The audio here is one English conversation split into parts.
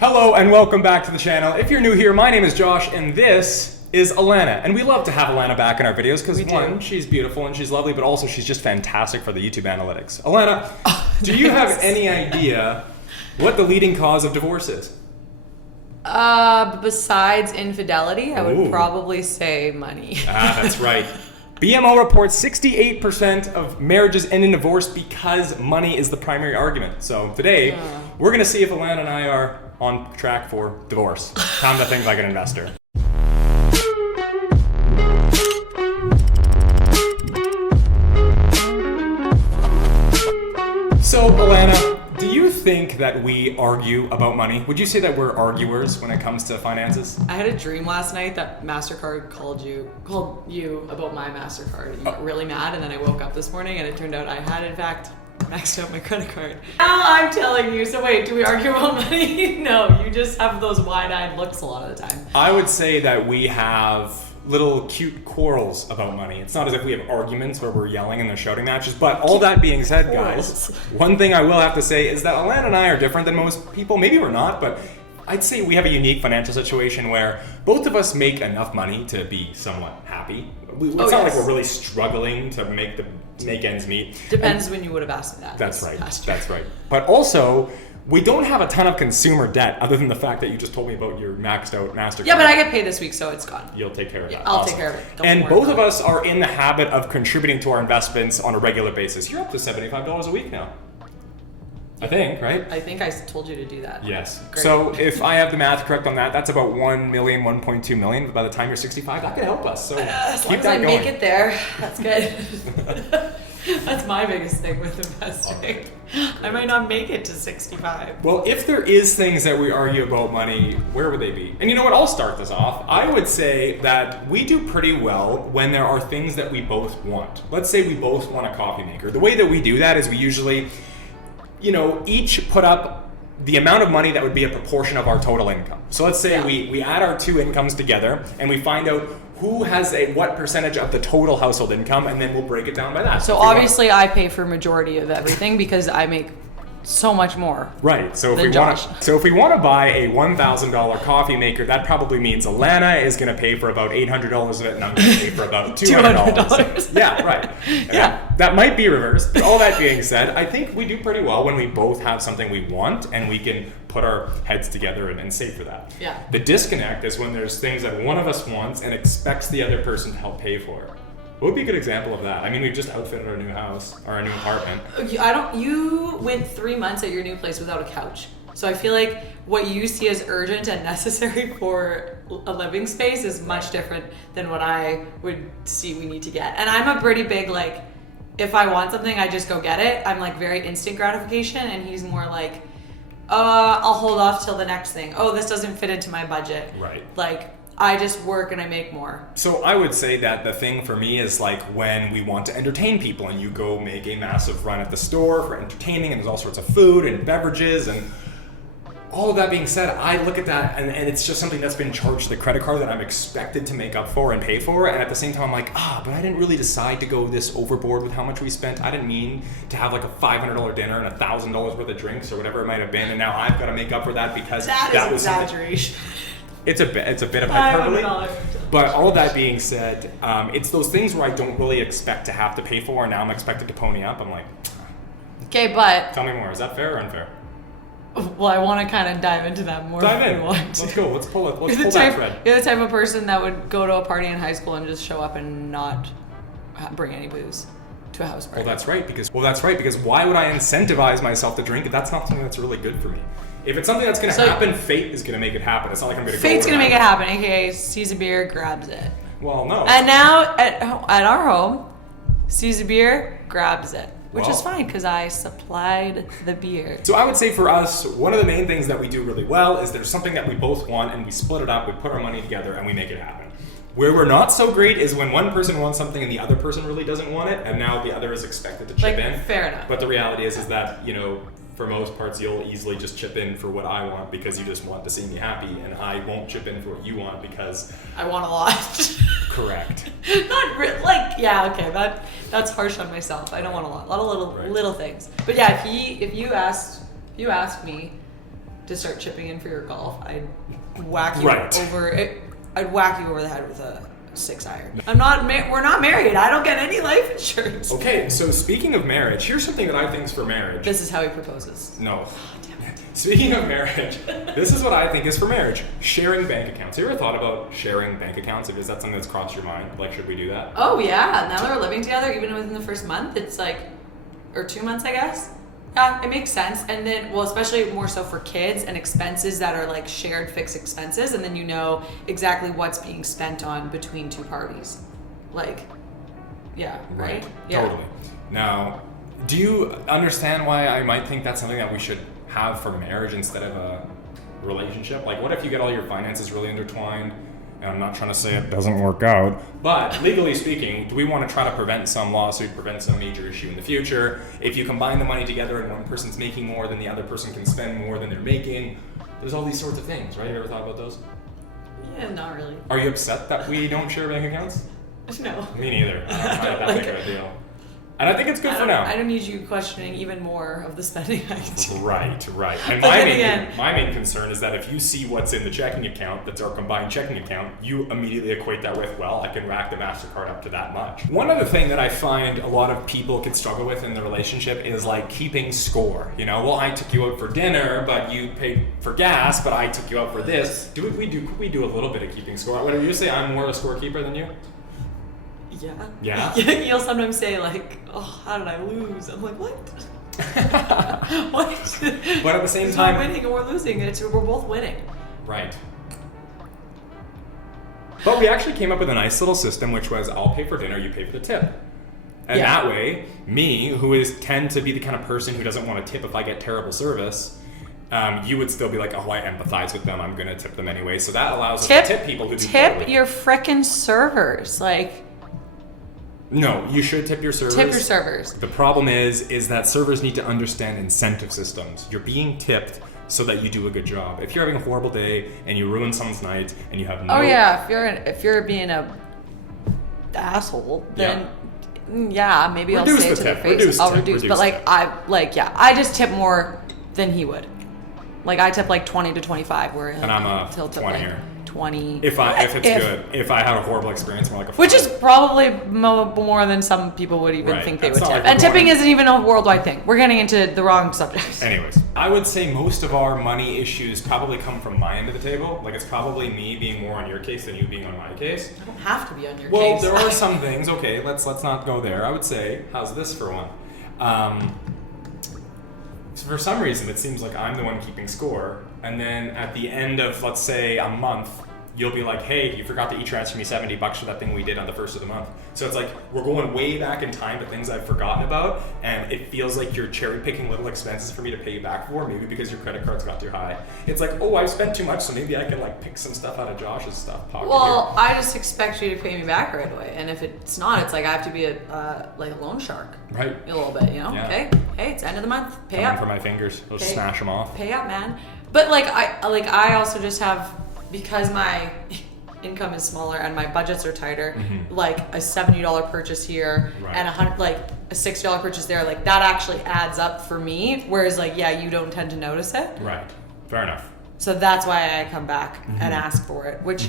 Hello and welcome back to the channel. If you're new here, my name is Josh and this is Alana. And we love to have Alana back in our videos because one, she's beautiful and she's lovely, but also she's just fantastic for the YouTube analytics. Alana, do you have any idea what the leading cause of divorce is? Besides infidelity, I would probably say money. That's right. BMO reports 68% of marriages end in divorce because money is the primary argument. So today, we're gonna see if Alana and I are on track for divorce. Time to think like an investor. So, Alana, do you think that we argue about money? Would you say that we're arguers when it comes to finances? I had a dream last night that MasterCard called you about my MasterCard. You got really mad, and then I woke up this morning and it turned out I had in fact maxed out my credit card. Now I'm telling you, so wait, do we argue about money? No, you just have those wide-eyed looks a lot of the time. I would say that we have little cute quarrels about money. It's not as if we have arguments where we're yelling and they're shouting matches, but all that being said, guys, one thing I will have to say is that Alana and I are different than most people. Maybe we're not, but I'd say we have a unique financial situation where both of us make enough money to be somewhat happy. It's not like we're really struggling to make ends meet. Depends when you would have asked me that. That's right. That's right. But also, we don't have a ton of consumer debt other than the fact that you just told me about your maxed out MasterCard. Yeah, but I get paid this week, so it's gone. You'll take care of that. I'll take care of it. And both of us are in the habit of contributing to our investments on a regular basis. You're up to $75 a week now. I think, right? I think I told you to do that. Yes. Great. So if I have the math correct on that, that's about 1 million, 1.2 million. By the time you're 65, that could help us. So as keep long as that I going. make it there, that's good. That's my biggest thing with investing. I might not make it to 65. Well, if there is things that we argue about money, where would they be? And you know what? I'll start this off. I would say that we do pretty well when there are things that we both want. Let's say we both want a coffee maker. The way that we do that is we usually, each put up the amount of money that would be a proportion of our total income. So let's say we add our two incomes together and we find out who has what percentage of the total household income, and then we'll break it down by that. So obviously I pay for majority of everything because I make so much more. Right. So if we want to buy a $1,000 coffee maker, that probably means Alana is going to pay for about $800 of it, and I'm going to pay for about $200. Yeah, right. Yeah. That might be reversed. But all that being said, I think we do pretty well when we both have something we want and we can put our heads together and save for that. Yeah. The disconnect is when there's things that one of us wants and expects the other person to help pay for. What would be a good example of that? I mean, we've just outfitted our new house, or our new apartment. You went 3 months at your new place without a couch. So I feel like what you see as urgent and necessary for a living space is much different than what I would see we need to get. And I'm a pretty big, if I want something, I just go get it. I'm very instant gratification, and he's more like, I'll hold off till the next thing. Oh, this doesn't fit into my budget. Right. I just work and I make more. So I would say that the thing for me is when we want to entertain people and you go make a massive run at the store for entertaining, and there's all sorts of food and beverages, and all of that being said, I look at that and it's just something that's been charged to the credit card that I'm expected to make up for and pay for, and at the same time I'm like, but I didn't really decide to go this overboard with how much we spent. I didn't mean to have a $500 dinner and $1,000 worth of drinks or whatever it might have been, and now I've got to make up for that because that was exaggeration. It's a bit of hyperbole, but all that being said, it's those things where I don't really expect to have to pay for, and now I'm expected to pony up. I'm like, okay, but tell me more. Is that fair or unfair? Well, I want to kind of dive into that more. Dive in. Let's go. Let's pull that thread. You're the type of person that would go to a party in high school and just show up and not bring any booze to a house party. Well, that's right. Because why would I incentivize myself to drink if that's not something that's really good for me? If it's something that's going to happen, fate is going to make it happen. It's not like I'm going to go. Fate's going to make it happen. AKA sees a beer, grabs it. Well, no. And now at our home, sees a beer, grabs it. Which is fine because I supplied the beer. So I would say for us, one of the main things that we do really well is there's something that we both want and we split it up, we put our money together and we make it happen. Where we're not so great is when one person wants something and the other person really doesn't want it, and now the other is expected to chip in. Fair enough. But the reality is that, for most parts, you'll easily just chip in for what I want because you just want to see me happy, and I won't chip in for what you want because I want a lot. Correct. Not okay. That's harsh on myself. I don't want a lot of little things. But yeah, if you asked me to start chipping in for your golf, I'd whack you Right. I'd whack you over the head with a 6-iron. We're not married. I don't get any life insurance. Okay, so speaking of marriage, here's something that I think is for marriage. This is how he proposes. No. Speaking of marriage, this is what I think is for marriage. Sharing bank accounts. Have you ever thought about sharing bank accounts? Is that something that's crossed your mind? Like, should we do that? Oh yeah, now that we're living together, even within the first month, it's like, or 2 months, I guess. Yeah, it makes sense. And then, well, especially more so for kids and expenses that are like shared fixed expenses, and then you know exactly what's being spent on between two parties. Like, yeah, right? Yeah. Totally. Now, do you understand why I might think that's something that we should have for marriage instead of a relationship? Like, what if you get all your finances really intertwined? And I'm not trying to say it doesn't work out, but legally speaking, do we want to try to prevent some lawsuit, prevent some major issue in the future? If you combine the money together and one person's making more, then the other person can spend more than they're making. There's all these sorts of things, right? You ever thought about those? Yeah, not really. Are you upset that we don't share bank accounts? No. Me neither. I don't find it that big of a deal. And I think it's good for now. I don't need you questioning even more of the spending I do. Right. And my main concern is that if you see what's in the checking account, that's our combined checking account, you immediately equate that with, well, I can rack the MasterCard up to that much. One other thing that I find a lot of people could struggle with in the relationship is like keeping score. You know, well, I took you out for dinner, but you paid for gas, but I took you out for this. Could we do a little bit of keeping score? Would you say I'm more of a scorekeeper than you? Yeah? You'll sometimes say like, oh, how did I lose? I'm like, what? What? But at the same It's time, not winning or losing. We're both winning. Right. But we actually came up with a nice little system, which was I'll pay for dinner, you pay for the tip. And that way, me, who tend to be the kind of person who doesn't want to tip if I get terrible service, you would still be like, oh, I empathize with them, I'm going to tip them anyway. So that allows us to tip people who do Tip your frickin' servers. Like... No, you should tip your servers. Tip your servers. The problem is that servers need to understand incentive systems. You're being tipped so that you do a good job. If you're having a horrible day and you ruin someone's night and you have no... Oh yeah, if you're being a asshole, then maybe I'll say it to their face. I'll reduce. But I just tip more than he would. Like I tip like 20 to 25, where and I'm a 20er. 20. If it's good. If I had a horrible experience, more like a 5. Which is probably more than some people would even think they would tip. Like and tipping isn't even a worldwide thing. We're getting into the wrong subject. Anyways, I would say most of our money issues probably come from my end of the table. Like it's probably me being more on your case than you being on my case. I don't have to be on your case. Well, there are some things. Okay, let's not go there. I would say, how's this for one? For some reason, it seems like I'm the one keeping score, and then at the end of, let's say, a month, you'll be like, hey, you forgot to e-transfer me $70 for that thing we did on the first of the month. So it's like, we're going way back in time to things I've forgotten about, and it feels like you're cherry-picking little expenses for me to pay you back for, maybe because your credit cards got too high. It's like, oh, I've spent too much, so maybe I can like pick some stuff out of Josh's stuff pocket Well, here. I just expect you to pay me back right away, and if it's not, it's like I have to be a loan shark. Right. A little bit, you know? Yeah. Okay, hey, it's end of the month, pay Coming up. for my fingers, I'll smash them off. Pay up, man. But I also just have, because my income is smaller and my budgets are tighter, like a $70 purchase here and a $60 purchase there, like that actually adds up for me. Whereas you don't tend to notice it. Right. Fair enough. So that's why I come back and ask for it, which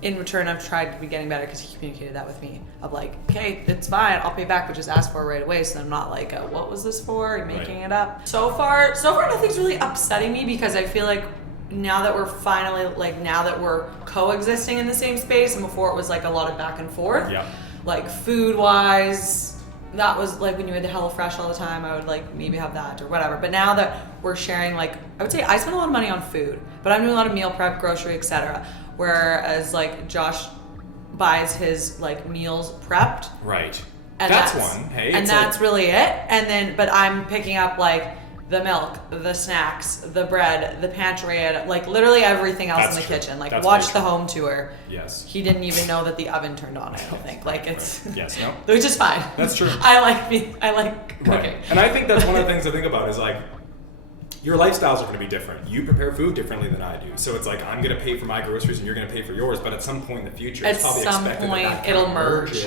in return I've tried to be getting better because he communicated that with me of like, okay, it's fine, I'll pay back, but just ask for it right away. So I'm not like, what was this for? And making it up. So far nothing's really upsetting me because I feel like now that we're finally now that we're coexisting in the same space, and before it was like a lot of back and forth, like food wise, that was like when you had the HelloFresh all the time, I would like maybe have that or whatever. But now that we're sharing, like I would say I spend a lot of money on food, but I'm doing a lot of meal prep, grocery, etc. Whereas like Josh buys his like meals prepped. Right. And that's one. Hey. And that's really it. And then, but I'm picking up like the milk, the snacks, the bread, the pantry, like literally everything else in the kitchen. Like watch the home tour. Yes. He didn't even know that the oven turned on, I don't think. Like it's Yes, no. Which is fine. That's true. I like cooking. Right. And I think that's one of the things to think about is like your lifestyles are going to be different. You prepare food differently than I do. So it's like I'm going to pay for my groceries and you're going to pay for yours, but at some point in the future it's probably expected that it'll merge.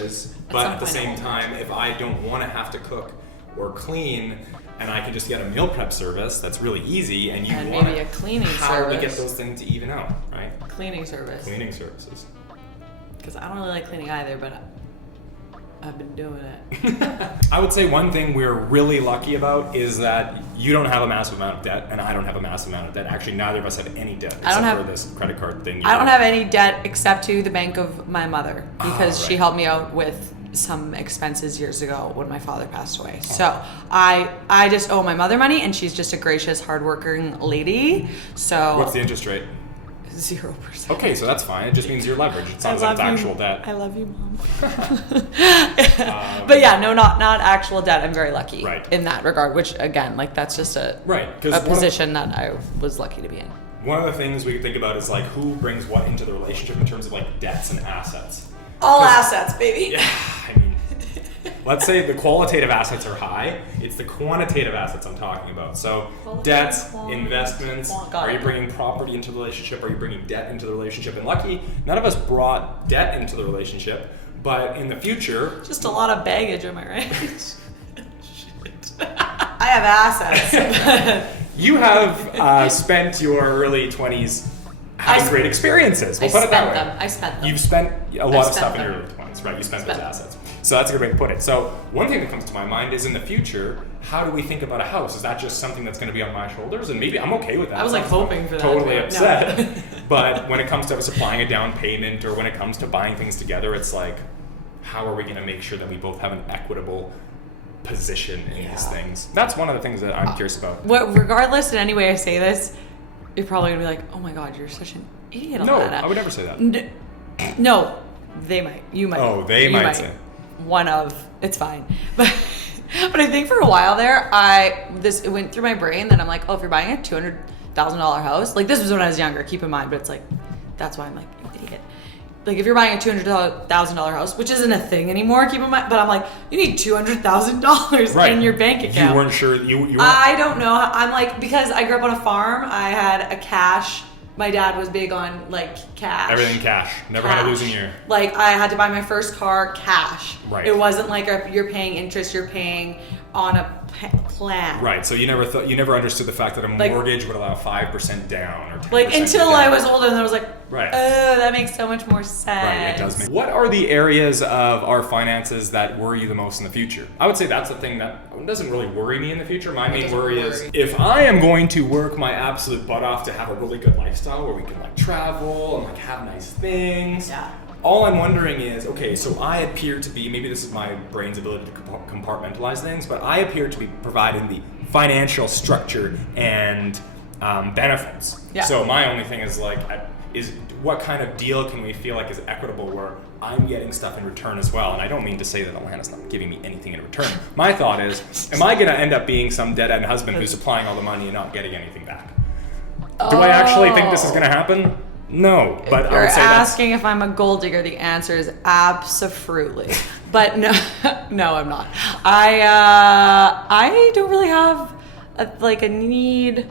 But at the same time, if I don't want to have to cook or clean, and I can just get a meal prep service that's really easy, and you And want maybe a cleaning how do we get service. those things to even out, right? Cleaning service. Cleaning services. Because I don't really like cleaning either, but I've been doing it. I would say one thing we're really lucky about is that you don't have a massive amount of debt, and I don't have a massive amount of debt. Actually, neither of us have any debt except for this credit card thing. I don't have any debt except to the bank of my mother, because she right. helped me out with some expenses years ago when my father passed away. So I just owe my mother money, and she's just a gracious, hardworking lady. So What's the interest rate? 0%. Okay, so that's fine. It just means you're leveraged. It sounds like it's actual debt. I love you, Mom. But yeah, no, not actual debt. I'm very lucky in that regard, which again, like that's just a position that I was lucky to be in. One of the things we think about is like who brings what into the relationship in terms of like debts and assets. All assets, baby. Yeah, I mean, let's say the qualitative assets are high. It's the quantitative assets I'm talking about. So debts, investments. Are you bringing property into the relationship? Are you bringing debt into the relationship? And lucky, none of us brought debt into the relationship. But in the future, just a lot of baggage, am I right? Shit. I have assets. You have spent your early 20s having great experiences. We'll put it that way. I spent them. You've spent a lot of stuff in your early 20s, right? You spent those assets. So that's a good way to put it. So one thing that comes to my mind is in the future, how do we think about a house? Is that just something that's going to be on my shoulders? And maybe I'm okay with that. I was like hoping for that. Totally upset. No. But when it comes to us applying a down payment or when it comes to buying things together, it's like, how are we going to make sure that we both have an equitable position in these things? That's one of the things that I'm curious about. Regardless, in any way I say this, you're probably going to be like, oh my God, you're such an idiot on that. No, I would never say that. No, they might. You might. Oh, they might say. One of. It's fine. But I think for a while there, it went through my brain that I'm like, oh, if you're buying a $200,000 house, like this was when I was younger, keep in mind, but it's like, that's why I'm like, you idiot. Like if you're buying a $200,000 house, which isn't a thing anymore, keep in mind, but I'm like, you need $200,000 in your bank account. You weren't sure. You weren't. I don't know. I'm like, because I grew up on a farm, I had a cash. My dad was big on like cash. Everything cash. Never had a losing year. Like I had to buy my first car cash. Right. It wasn't like you're paying interest, you're paying on a plan. Right. So you never understood the fact that a mortgage would allow 5% down or 10% like until down. I was older, and I was like, right. Oh, that makes so much more sense. Right. It does make. What are the areas of our finances that worry you the most in the future? I would say that's the thing that doesn't really worry me in the future. My main worry is if I am going to work my absolute butt off to have a really good lifestyle where we can like travel and like have nice things. Yeah. All I'm wondering is, okay, so I appear to be, maybe this is my brain's ability to compartmentalize things, but I appear to be providing the financial structure and benefits. Yeah. So my only thing is like, is what kind of deal can we feel like is equitable where I'm getting stuff in return as well? And I don't mean to say that Alana's not giving me anything in return. My thought is, am I going to end up being some dead-end husband who's supplying all the money and not getting anything back? Do I actually think this is going to happen? No, but if I would say that's... asking if I'm a gold digger, the answer is absolutely. But no, no, I'm not. I don't really have a need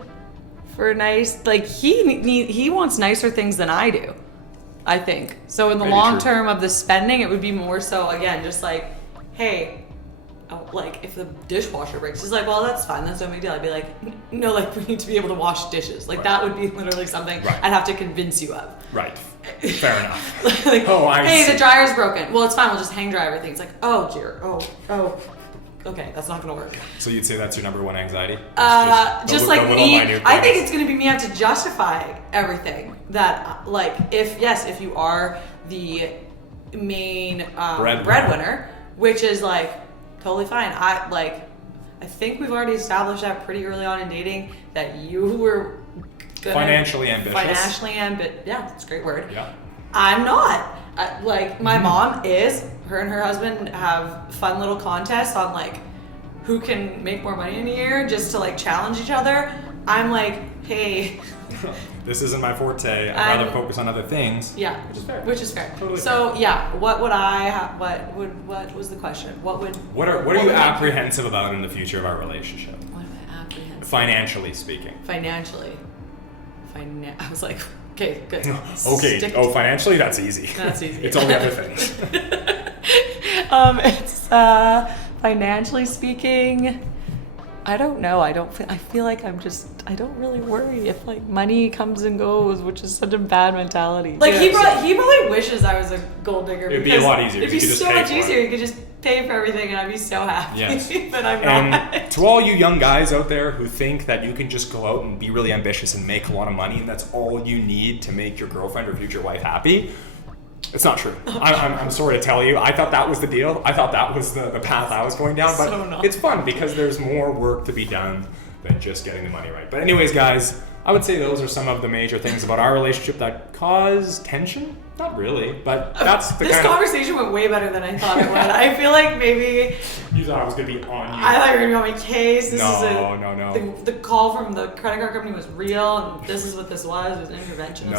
for nice. Like he wants nicer things than I do, I think. So in the long term of the spending, it would be more so again, just like, hey. Like if the dishwasher breaks, he's like, well, that's fine, that's no big deal. I'd be like, no, like we need to be able to wash dishes. Like that would be literally something I'd have to convince you of. Right. Fair enough. Like, hey, the dryer's broken. Well, it's fine. We'll just hang dry everything. It's like, oh dear. Oh. Okay, that's not gonna work. So you'd say that's your number one anxiety? Just like me. I think it's gonna be me have to justify everything. That like if you are the main breadwinner, which is like. Totally fine. I think we've already established that pretty early on in dating that you were financially ambitious. Yeah, it's a great word. Yeah. I'm not. My mom is. Her and her husband have fun little contests on like who can make more money in a year, just to like challenge each other. I'm like, hey. This isn't my forte. I'd rather focus on other things. Yeah, which is fair. Totally so fair. Yeah, what would I have? What was the question? What are you apprehensive about in the future of our relationship? What am I apprehensive? Financially speaking. I was like, okay, good. Okay. Financially, that's easy. That's easy. It's all the other things. It's financially speaking, I don't know. I feel like I don't really worry if like money comes and goes, which is such a bad mentality. Like he probably wishes I was a gold digger. It'd be a lot easier. It'd be so much easier. You could just pay for everything and I'd be so happy. Yes. But I'm not. And to all you young guys out there who think that you can just go out and be really ambitious and make a lot of money and that's all you need to make your girlfriend or future wife happy, it's not true. I'm sorry to tell you. I thought that was the deal. I thought that was the path I was going down. But it's fun because there's more work to be done than just getting the money right. But anyways, guys, I would say those are some of the major things about our relationship that cause tension. Not really, but that's the this conversation went way better than I thought it would. I feel like maybe you thought I was gonna be on you. I thought you were gonna be on my case. No. The call from the credit card company was real, and this is what this was. It was an intervention. No.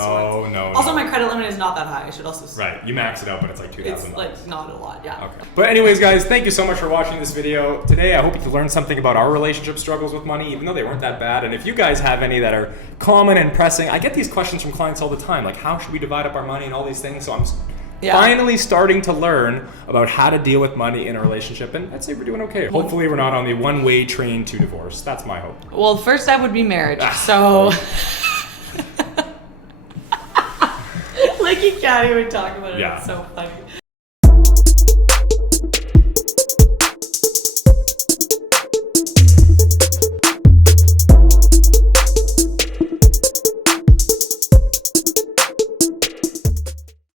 Also, my credit limit is not that high. I should also say. Right, you max it out, but it's like $2,000. It's like not a lot, yeah. Okay. But anyways, guys, thank you so much for watching this video today. I hope you learned something about our relationship struggles with money, even though they weren't that bad. And if you guys have any that are common and pressing, I get these questions from clients all the time, like how should we divide up our money and all these things. So I'm finally starting to learn about how to deal with money in a relationship, and I'd say we're doing okay. Hopefully we're not on the one-way train to divorce. That's my hope. Well, the first step would be marriage. So like you can't even talk about it. Yeah. It's so funny.